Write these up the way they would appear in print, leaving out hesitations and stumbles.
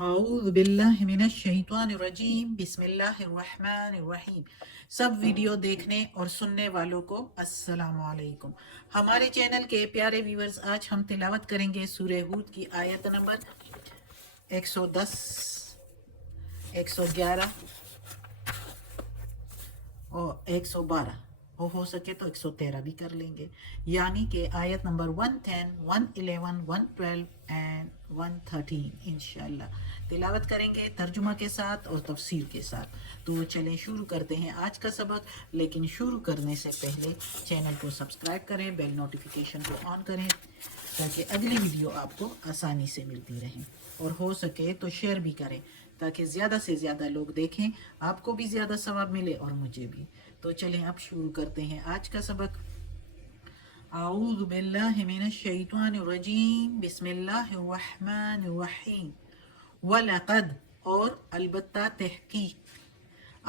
اعوذ باللہ من الشیطان الرجیم بسم اللہ الرحمن الرحیم۔ سب ویڈیو دیکھنے اور سننے والوں کو السلام علیکم۔ ہمارے چینل کے پیارے ویورز، آج ہم تلاوت کریں گے سورہ ہود کی آیت نمبر 110، 111 اور 112، ہو سکے تو 113 بھی کر لیں گے، یعنی کہ آیت نمبر 110، 111، 112 اینڈ 113 انشاءاللہ تلاوت کریں گے ترجمہ کے ساتھ اور تفسیر کے ساتھ۔ تو چلیں شروع کرتے ہیں آج کا سبق، لیکن شروع کرنے سے پہلے چینل کو سبسکرائب کریں، بیل نوٹیفیکیشن کو آن کریں تاکہ اگلی ویڈیو آپ کو آسانی سے ملتی رہیں، اور ہو سکے تو شیئر بھی کریں تاکہ زیادہ سے زیادہ لوگ دیکھیں، آپ کو بھی زیادہ ثواب ملے اور مجھے بھی۔ تو چلیں اب شروع کرتے ہیں آج کا سبق۔ اعوذ باللہ من الشیطان الرجیم بسم اللہ الرحمن الرحیم۔ وَلَقَدْ اور البتہ تحقیق،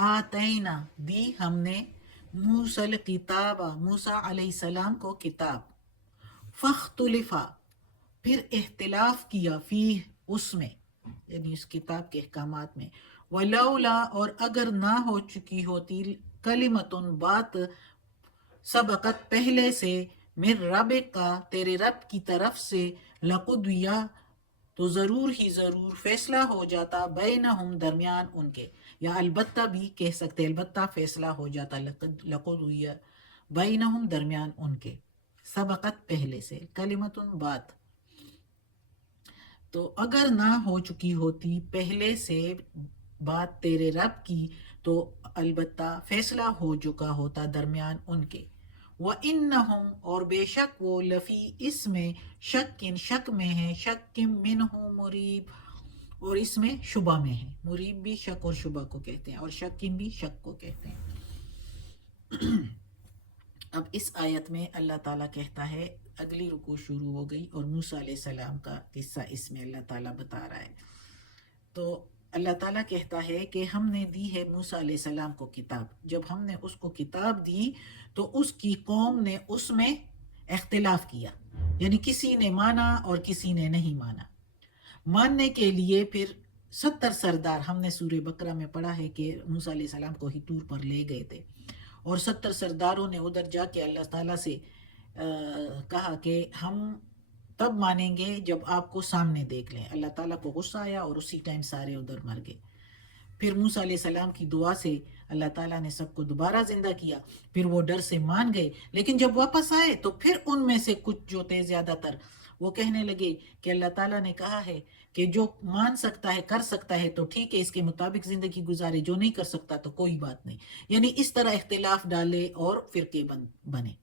آتینا دی ہم نے، موسیٰ الکتاب موسیٰ علیہ السلام کو کتاب، فاختلفا پھر اختلاف کیا، فیہ اس میں یعنی اس کتاب کے احکامات میں، ولولا اور اگر نہ ہو چکی ہوتی، کلمتن بات، سبقت پہلے سے، من ربک کا تیرے رب کی طرف سے، لقضی تو ضرور ہی ضرور فیصلہ ہو جاتا، بینہم درمیان ان کے، یا البتہ بھی کہہ سکتے، البتہ فیصلہ ہو جاتا، لقضی بینہم درمیان ان کے، سبقت پہلے سے، کلمتن بات، تو اگر نہ ہو چکی ہوتی پہلے سے بات تیرے رب کی تو البتہ فیصلہ ہو چکا ہوتا درمیان ان کے، وَإِنَّهُمْ اور بے شک وہ، لفی اس میں، شکن شک میں ہیں، شکم منہ مریب اور اس میں شبہ میں ہیں، مریب بھی شک اور شبہ کو کہتے ہیں، اور شکن بھی شک کو کہتے ہیں۔ اب اس آیت میں اللہ تعالیٰ کہتا ہے، اگلی رکوع شروع ہو گئی اور موسیٰ علیہ السلام کا قصہ اس میں اللہ تعالیٰ بتا رہا ہے۔ تو اللہ تعالیٰ کہتا ہے کہ ہم نے دی ہے موسیٰ علیہ السلام کو کتاب، جب ہم نے اس کو کتاب دی تو اس کی قوم نے اس میں اختلاف کیا، یعنی کسی نے مانا اور کسی نے نہیں مانا۔ ماننے کے لیے پھر 70 سردار، ہم نے سورہ بقرہ میں پڑھا ہے کہ موسیٰ علیہ السلام کو ہی طور پر لے گئے تھے، اور 70 سرداروں نے ادھر جا کے اللہ تعالیٰ سے کہا کہ ہم تب مانیں گے جب آپ کو سامنے دیکھ لیں۔ اللہ تعالیٰ کو غصہ آیا اور اسی ٹائم سارے ادھر مر گئے۔ پھر موسیٰ علیہ السلام کی دعا سے اللہ تعالیٰ نے سب کو دوبارہ زندہ کیا، پھر وہ ڈر سے مان گئے، لیکن جب واپس آئے تو پھر ان میں سے کچھ جو تھے، زیادہ تر، وہ کہنے لگے کہ اللہ تعالیٰ نے کہا ہے کہ جو مان سکتا ہے کر سکتا ہے تو ٹھیک ہے، اس کے مطابق زندگی گزارے، جو نہیں کر سکتا تو کوئی بات نہیں، یعنی اس طرح اختلاف ڈالے اور فرقے بنے۔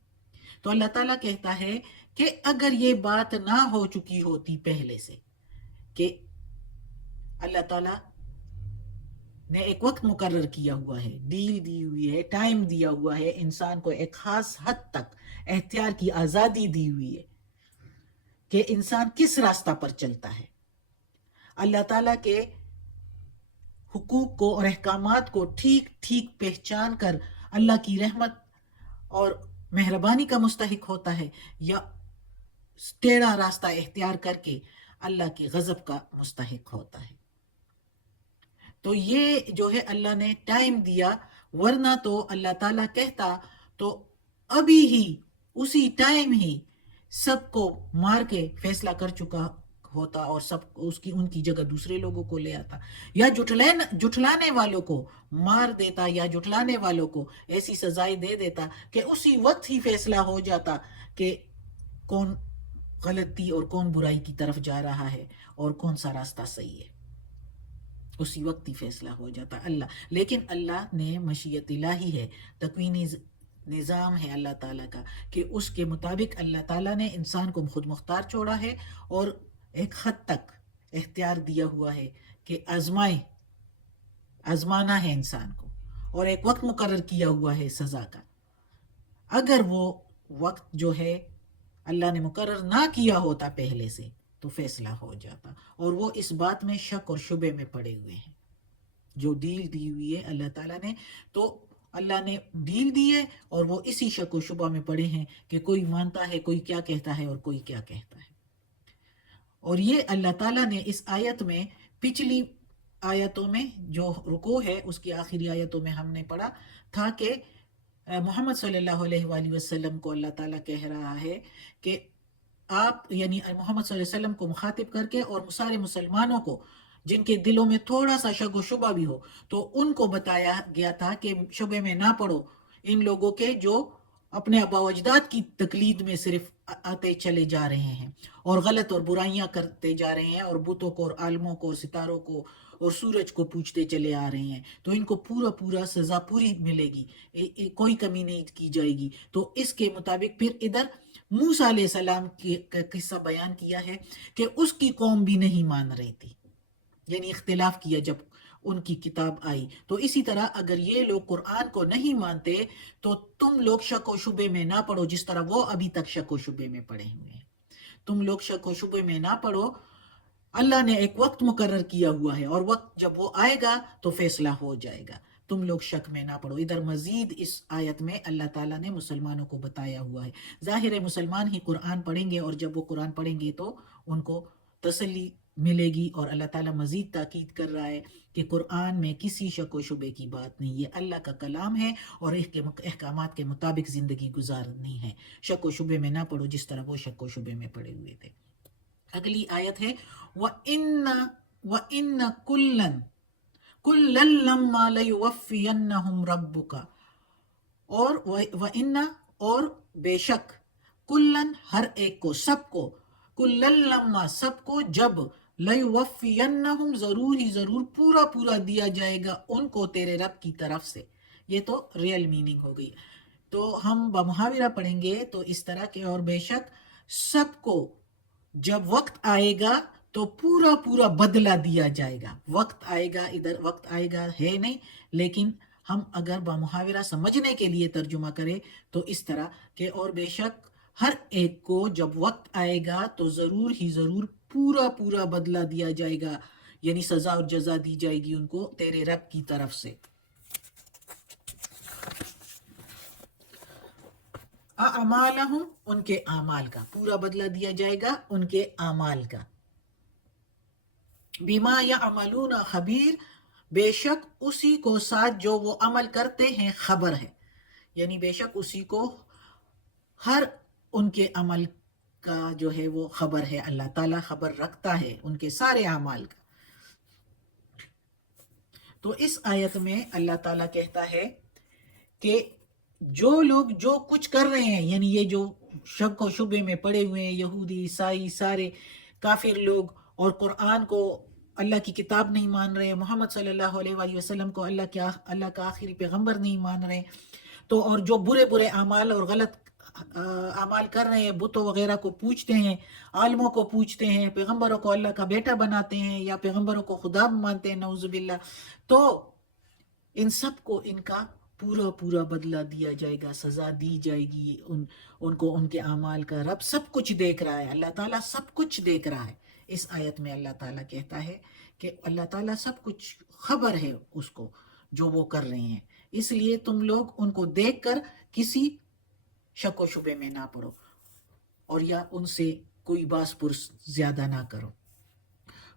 تو اللہ تعالیٰ کہتا ہے کہ اگر یہ بات نہ ہو چکی ہوتی پہلے سے، کہ اللہ تعالیٰ نے ایک وقت مقرر کیا ہوا ہے، ڈیل دی ہوئی ہے، ٹائم دیا ہوا ہے، انسان کو ایک خاص حد تک اختیار کی آزادی دی ہوئی ہے کہ انسان کس راستہ پر چلتا ہے، اللہ تعالیٰ کے حقوق کو اور احکامات کو ٹھیک ٹھیک پہچان کر اللہ کی رحمت اور مہربانی کا مستحق ہوتا ہے، یا ٹیڑھا راستہ اختیار کر کے اللہ کے غضب کا مستحق ہوتا ہے۔ تو یہ جو ہے اللہ نے ٹائم دیا، ورنہ تو اللہ تعالیٰ کہتا تو ابھی ہی اسی ٹائم ہی سب کو مار کے فیصلہ کر چکا ہوتا، اور سب ان کی جگہ دوسرے لوگوں کو لے آتا، یا جھٹلانے والوں کو مار دیتا، یا جھٹلانے والوں کو ایسی سزائیں دے دیتا کہ اسی وقت ہی فیصلہ ہو جاتا کہ کون غلطی اور کون برائی کی طرف جا رہا ہے اور کون سا راستہ صحیح ہے، اسی وقت ہی فیصلہ ہو جاتا لیکن اللہ نے مشیت الہی ہے، تکوینی نظام ہے اللہ تعالیٰ کا، کہ اس کے مطابق اللہ تعالیٰ نے انسان کو خود مختار چھوڑا ہے، اور ایک حد تک اختیار دیا ہوا ہے کہ آزمانا ہے انسان کو، اور ایک وقت مقرر کیا ہوا ہے سزا کا۔ اگر وہ وقت جو ہے اللہ نے مقرر نہ کیا ہوتا پہلے سے تو فیصلہ ہو جاتا، اور وہ اس بات میں شک اور شبے میں پڑے ہوئے ہیں۔ جو ڈیل دی ہوئی ہے اللہ تعالیٰ نے، تو اللہ نے ڈیل دی ہے اور وہ اسی شک و شبہ میں پڑے ہیں کہ کوئی مانتا ہے، کوئی کیا کہتا ہے اور کوئی کیا کہتا ہے۔ اور یہ اللہ تعالیٰ نے اس آیت میں پچھلی آیتوں میں جو رکوع ہے اس کی آخری آیتوں میں ہم نے پڑھا تھا کہ محمد صلی اللہ علیہ وآلہ وسلم کو اللہ تعالیٰ کہہ رہا ہے کہ آپ یعنی محمد صلی اللہ علیہ وسلم کو مخاطب کر کے اور سارے مسلمانوں کو جن کے دلوں میں تھوڑا سا شک و شبہ بھی ہو تو ان کو بتایا گیا تھا کہ شبے میں نہ پڑو ان لوگوں کے جو اپنے آبا و اجداد کی تقلید میں صرف آتے چلے جا رہے ہیں اور غلط اور برائیاں کرتے جا رہے ہیں اور بتوں کو اور عالموں کو اور ستاروں کو اور سورج کو پوجتے چلے آ رہے ہیں، تو ان کو پورا پورا سزا پوری ملے گی، کوئی کمی نہیں کی جائے گی۔ تو اس کے مطابق پھر ادھر موسیٰ علیہ السلام کا قصہ بیان کیا ہے کہ اس کی قوم بھی نہیں مان رہی تھی، یعنی اختلاف کیا جب ان کی کتاب آئی۔ تو اسی طرح اگر یہ لوگ قرآن کو نہیں مانتے تو تم لوگ شک و شبے میں نہ پڑو جس طرح وہ ابھی تک شک و شبے میں پڑے ہوئے ہیں۔ تم لوگ شک و شبے میں نہ پڑو، اللہ نے ایک وقت مقرر کیا ہوا ہے اور وقت جب وہ آئے گا تو فیصلہ ہو جائے گا، تم لوگ شک میں نہ پڑو۔ ادھر مزید اس آیت میں اللہ تعالیٰ نے مسلمانوں کو بتایا ہوا ہے، ظاہر ہے مسلمان ہی قرآن پڑھیں گے اور جب وہ قرآن پڑھیں گے تو ان کو تسلی ملے گی، اور اللہ تعالیٰ مزید تاکید کر رہا ہے کہ قرآن میں کسی شک و شبے کی بات نہیں، یہ اللہ کا کلام ہے اور اس کے احکامات کے مطابق زندگی گزارنی ہے، شک و شبے میں نہ پڑو جس طرح وہ شک و شبے میں پڑے ہوئے تھے۔ اگلی آیت ہے وَإِنَّ كُلًّا لَمَّا لَيُوَفِّيَنَّهُمْ رَبُّكَ، اور وَإِنَّ اور بے شک، کلن ہر ایک کو، سب کو، کلن لما سب کو، جب لَيُوَفِّيَنَّهُمْ ضرور ہی ضرور پورا پورا دیا جائے گا ان کو تیرے رب کی طرف سے۔ یہ تو ریئل میننگ ہو گئی، تو ہم بمحاورہ پڑھیں گے تو اس طرح کے اور بے شک سب کو جب وقت آئے گا تو پورا پورا بدلہ دیا جائے گا۔ وقت آئے گا، ادھر وقت آئے گا ہے نہیں، لیکن ہم اگر بمحاورہ سمجھنے کے لیے ترجمہ کریں تو اس طرح کہ اور بے شک ہر ایک کو جب وقت آئے گا تو ضرور ہی ضرور پورا پورا بدلہ دیا جائے گا، یعنی سزا اور جزا دی جائے گی ان کو تیرے رب کی طرف سے۔ اعمالہم، ان کے اعمال کا پورا بدلہ دیا جائے گا، ان کے اعمال کا۔ بما یعملون خبیر، بے شک اسی کو ساتھ جو وہ عمل کرتے ہیں خبر ہے، یعنی بے شک اسی کو ہر ان کے عمل کا جو ہے وہ خبر ہے، اللہ تعالیٰ خبر رکھتا ہے ان کے سارے اعمال کا۔ تو اس آیت میں اللہ تعالیٰ کہتا ہے کہ جو لوگ جو کچھ کر رہے ہیں، یعنی یہ جو شک و شبے میں پڑے ہوئے ہیں، یہودی عیسائی سارے کافر لوگ، اور قرآن کو اللہ کی کتاب نہیں مان رہے، محمد صلی اللہ علیہ وآلہ وسلم کو اللہ کا آخری پیغمبر نہیں مان رہے، تو اور جو برے برے اعمال اور غلط اعمال کر رہے ہیں، بتوں وغیرہ کو پوجتے ہیں، عالموں کو پوجتے ہیں، پیغمبروں کو اللہ کا بیٹا بناتے ہیں یا پیغمبروں کو خدا مانتے ہیں نعوذ باللہ، تو ان سب کو ان کا پورا پورا بدلہ دیا جائے گا، سزا دی جائے گی ان کو ان کے اعمال کا۔ رب سب کچھ دیکھ رہا ہے، اللہ تعالیٰ سب کچھ دیکھ رہا ہے۔ اس آیت میں اللہ تعالیٰ کہتا ہے کہ اللہ تعالیٰ سب کچھ خبر ہے اس کو جو وہ کر رہے ہیں، اس لیے تم لوگ ان کو دیکھ کر کسی شک و شبے میں نہ پڑو اور یا ان سے کوئی باس پرس زیادہ نہ کرو۔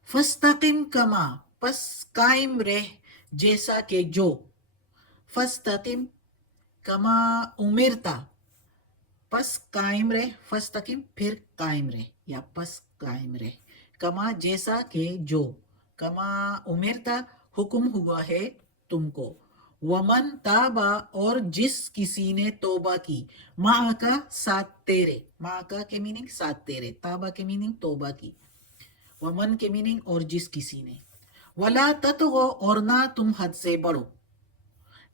فَاسْتَقِمْ کما، پس قائم رہ جیسا کہ جو، فَاسْتَقِمْ کما امرتا، پس قائم رہ، فَاسْتَقِمْ پھر قائم رہ یا پس قائم رہ، کما جیسا کہ جو، کما امرتا حکم ہوا ہے تم کو، ومن تابا اور جس کسی نے توبہ کی، معاکا ساتھ تیرے، معاکا کے میننگ ساتھ تیرے، تابا کے میننگ توبہ کی، ومن کے میننگ اور جس کسی نے، ولا تطغوا اور نہ تم حد سے بڑھو،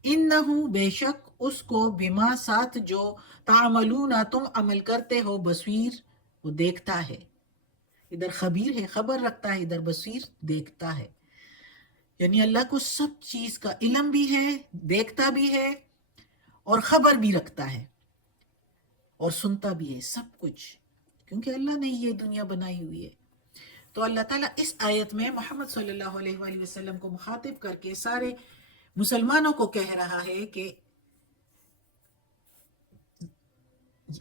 انہو بے شک اس کو، بما ساتھ جو، تعملون تم عمل کرتے ہو، بصیر وہ دیکھتا ہے، ادھر خبیر ہے خبر رکھتا ہے، ادھر بصیر دیکھتا ہے، یعنی اللہ کو سب چیز کا علم بھی ہے، دیکھتا بھی ہے اور خبر بھی رکھتا ہے اور سنتا بھی ہے سب کچھ، کیونکہ اللہ نے یہ دنیا بنائی ہوئی ہے۔ تو اللہ تعالیٰ اس آیت میں محمد صلی اللہ علیہ وآلہ وسلم کو مخاطب کر کے سارے مسلمانوں کو کہہ رہا ہے کہ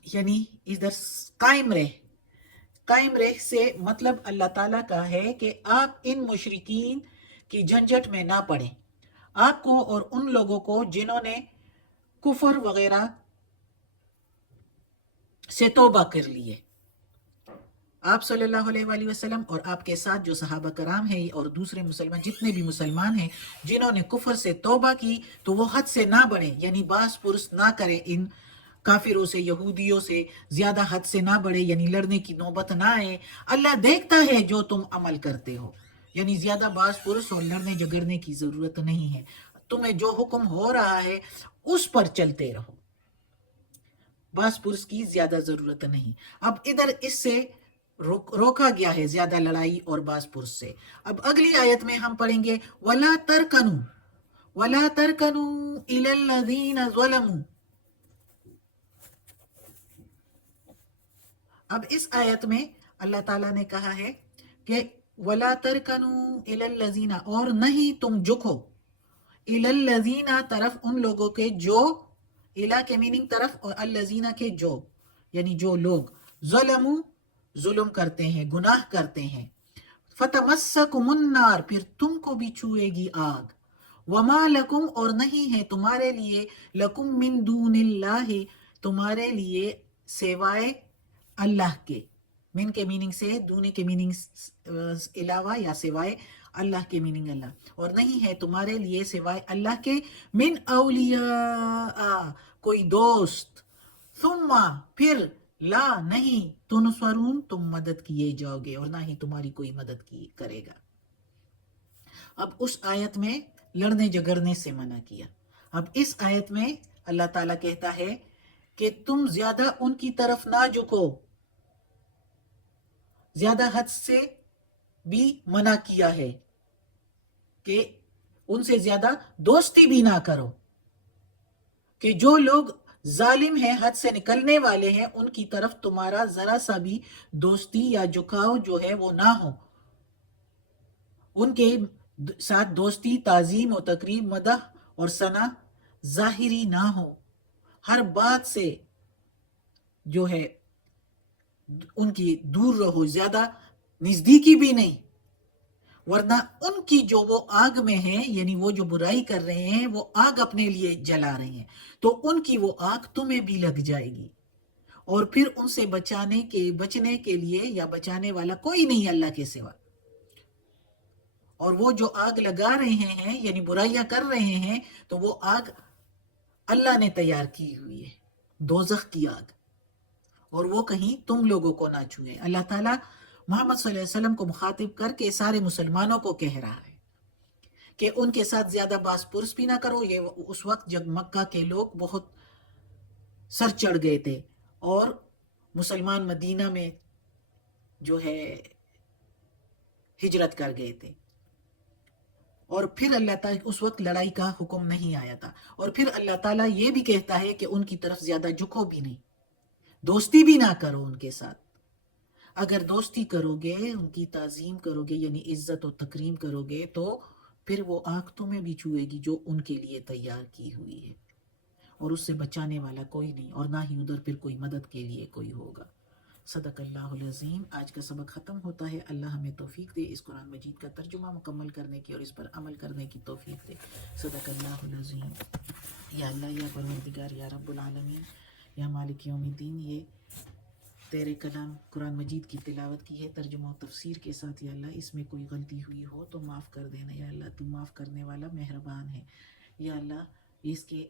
یعنی ادھر قائم رہ، قائم رہ سے مطلب اللہ تعالیٰ کا ہے کہ آپ ان مشرکین کی جھنجھٹ میں نہ پڑیں، آپ کو اور ان لوگوں کو جنہوں نے کفر وغیرہ سے توبہ کر لیے۔ آپ صلی اللہ علیہ وآلہ وسلم اور آپ کے ساتھ جو صحابہ کرام ہیں اور دوسرے مسلمان جتنے بھی مسلمان ہیں جنہوں نے کفر سے توبہ کی تو وہ حد سے نہ بڑھیں، یعنی باس پرس نہ کریں، ان کافروں سے یہودیوں سے زیادہ حد سے نہ بڑھے، یعنی لڑنے کی نوبت نہ آئے۔ اللہ دیکھتا ہے جو تم عمل کرتے ہو، یعنی زیادہ باس پرس اور لڑنے جگڑنے کی ضرورت نہیں ہے، تمہیں جو حکم ہو رہا ہے اس پر چلتے رہو، باس پرس کی زیادہ ضرورت نہیں۔ اب ادھر اس سے روکا گیا ہے زیادہ لڑائی اور باس پرس سے۔ اب اگلی آیت میں ہم پڑھیں گے وَلَا تَرْكَنُوا وَلَا تَرْكَنُوا إِلَى الَّذِينَ ظَلَمُوا۔ اب اس آیت میں اللہ تعالیٰ نے کہا ہے کہ وَلَا تَرْكَنُوا إِلَى الَّذِينَ، اور نہیں تم جھکو، إِلَى الَّذِينَ طرف ان لوگوں کے جو، الہ کے میننگ طرف اور الذین کے جو، یعنی جو لوگ ظلموا ظلم کرتے ہیں، گناہ کرتے ہیں، فتمسکم النار پھر تم کو بھی چھوئے گی آگ، وما لکم اور نہیں ہے تمہارے لیے، لکم من دون اللہ تمہارے لیے سوائے اللہ کے، من کے میننگ سے، دونے کے میننگ علاوہ یا سوائے، اللہ کے میننگ اللہ، اور نہیں ہے تمہارے لیے سوائے اللہ کے، من اولیاء کوئی دوست، ثم پھر لا نہیں تنصرون تم مدد کیے جاؤ گے اور نہ ہی تمہاری کوئی مدد کرے گا۔ اب اس آیت میں لڑنے جگڑنے سے منع کیا۔ اب اس آیت میں اللہ تعالیٰ کہتا ہے کہ تم زیادہ ان کی طرف نہ جھکو، زیادہ حد سے بھی منع کیا ہے کہ ان سے زیادہ دوستی بھی نہ کرو، کہ جو لوگ ظالم ہیں، حد سے نکلنے والے ہیں، ان کی طرف تمہارا ذرا سا بھی دوستی یا جھکاؤ جو ہے وہ نہ ہو، ان کے ساتھ دوستی، تعظیم و تقریب، مدح اور ثنا ظاہری نہ ہو، ہر بات سے جو ہے ان کی دور رہو، زیادہ نزدیکی بھی نہیں، ورنہ ان کی جو وہ آگ میں ہیں، یعنی وہ جو برائی کر رہے ہیں وہ آگ اپنے لیے جلا رہے ہیں، تو ان کی وہ آگ تمہیں بھی لگ جائے گی، اور پھر ان سے بچنے کے لیے یا بچانے والا کوئی نہیں اللہ کے سوا۔ اور وہ جو آگ لگا رہے ہیں یعنی برائیاں کر رہے ہیں تو وہ آگ اللہ نے تیار کی ہوئی ہے، دوزخ کی آگ، اور وہ کہیں تم لوگوں کو نہ چھوئے۔ اللہ تعالیٰ محمد صلی اللہ علیہ وسلم کو مخاطب کر کے سارے مسلمانوں کو کہہ رہا ہے کہ ان کے ساتھ زیادہ باس پرس بھی نہ کرو۔ یہ اس وقت جب مکہ کے لوگ بہت سر چڑھ گئے تھے اور مسلمان مدینہ میں جو ہے ہجرت کر گئے تھے، اور پھر اللہ تعالیٰ اس وقت لڑائی کا حکم نہیں آیا تھا، اور پھر اللہ تعالیٰ یہ بھی کہتا ہے کہ ان کی طرف زیادہ جھکو بھی نہیں، دوستی بھی نہ کرو ان کے ساتھ۔ اگر دوستی کرو گے، ان کی تعظیم کرو گے یعنی عزت و تکریم کرو گے، تو پھر وہ آنکھ تمہیں بھی چھوئے گی جو ان کے لیے تیار کی ہوئی ہے، اور اس سے بچانے والا کوئی نہیں، اور نہ ہی ادھر پھر کوئی مدد کے لیے کوئی ہوگا۔ صدق اللہ العظیم۔ آج کا سبق ختم ہوتا ہے۔ اللہ ہمیں توفیق دے اس قرآن مجید کا ترجمہ مکمل کرنے کی اور اس پر عمل کرنے کی توفیق دے۔ صدق اللہ العظیم۔ یا اللہ، یا پروردگار، یا رب العالمین، یا مالک یوم الدین، یہ تیرے کلام قرآن مجید کی تلاوت کی ہے ترجمہ و تفسیر کے ساتھ۔ یا اللہ، اس میں کوئی غلطی ہوئی ہو تو معاف کر دینا۔ یا اللہ، تو معاف کرنے والا مہربان ہے۔ یا اللہ، اس کے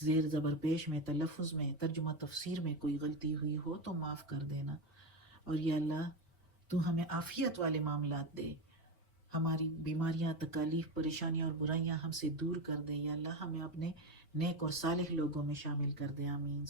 زیر زبر پیش میں، تلفظ میں، ترجمہ تفسیر میں کوئی غلطی ہوئی ہو تو معاف کر دینا۔ اور یا اللہ، تو ہمیں عافیت والے معاملات دے، ہماری بیماریاں، تکالیف، پریشانیاں اور برائیاں ہم سے دور کر دے۔ یا اللہ، ہمیں اپنے نیک اور صالح لوگوں میں شامل کر دے۔ آمین۔